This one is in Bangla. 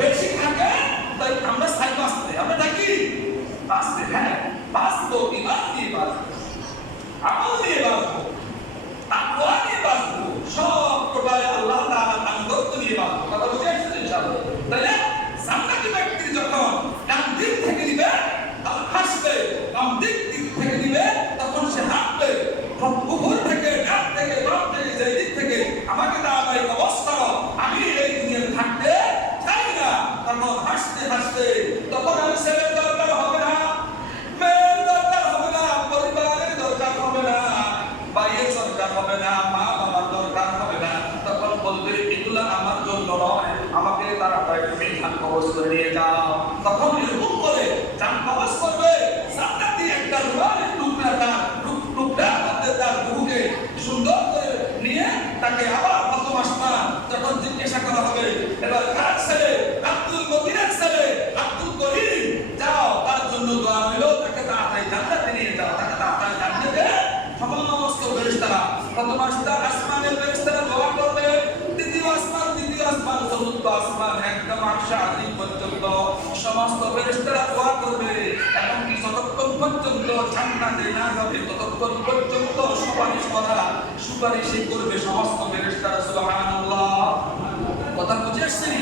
বেশি থাকে আমরা সাই বাঁচতে আমরা থাকি বাঁচতে হ্যাঁ। ইমান দিয়ে বাঁচবো? আমল দিয়ে বাঁচবো। তাকওয়া বাঁচবো। সব প্রকারে আল্লাহ তাআলার আনুগত্য দিয়ে বাঁচবো কথা বুঝে আসছে ইনশাআল্লাহ তাই না জান্নাতি ব্যক্তি যখন ডান দিক থেকে দিবে তখন হাসবে বাম দিক দিক থেকে দিবে তখন সে হাঁটবে উপর থেকে ডান থেকে বাম থেকে যে দিক থেকে আমাকে দাঁড়াই অবস্থা আমি এই দুনিয়াতে থাকতে চাই না তখন হাসতে হাসতে তখন আমি ছেলের দরকার হবে না, মেয়ের দরকার হবে না, পরিবারের দরকার হবে না ভাইয়ের দরকার হবে না মা বাবার দরকার হবে না। তখন বলবে, এগুলো আমার জন্য নয়, আমাকে তারা তুমি ধান কবচ করে নিয়ে যাও। তখন এরকম করে যান কবচ করবে জান্নাতি একটা রুমালের টুকরা তার টুক- টুকরার তার রুহুকে সুন্দর করে নিয়ে তাকে আবার প্রথম আসমান যখন জিজ্ঞাসা করা হবে এবার কার ছেলে আব্দুল মতিনের ছেলে আব্দুল করিম যাও তার জন্য দোয়া হইল তাকে তাড়াতাড়ি জান্নাতে নিয়ে যাও তাকে তাড়াতাড়ি জান্নাতে সমস্ত ফেরেশতারা প্রথম আসমান, আসমানের ফেরেশতারা দোয়া করবে। দ্বিতীয় আসমান, তৃতীয় আসমান, চতুর্থ আসমান, একদম আশা আদি পর্যন্ত। সমস্ত ফেরেশতারা দোয়া করবে। পর্যন্ত না যাবে, ততক্ষণ পর্যন্ত সুপারিশ করা, সুপারিশই করবে সমস্ত ফেরেশতারা সুবহানাল্লাহ। কথা বুঝে আসছেন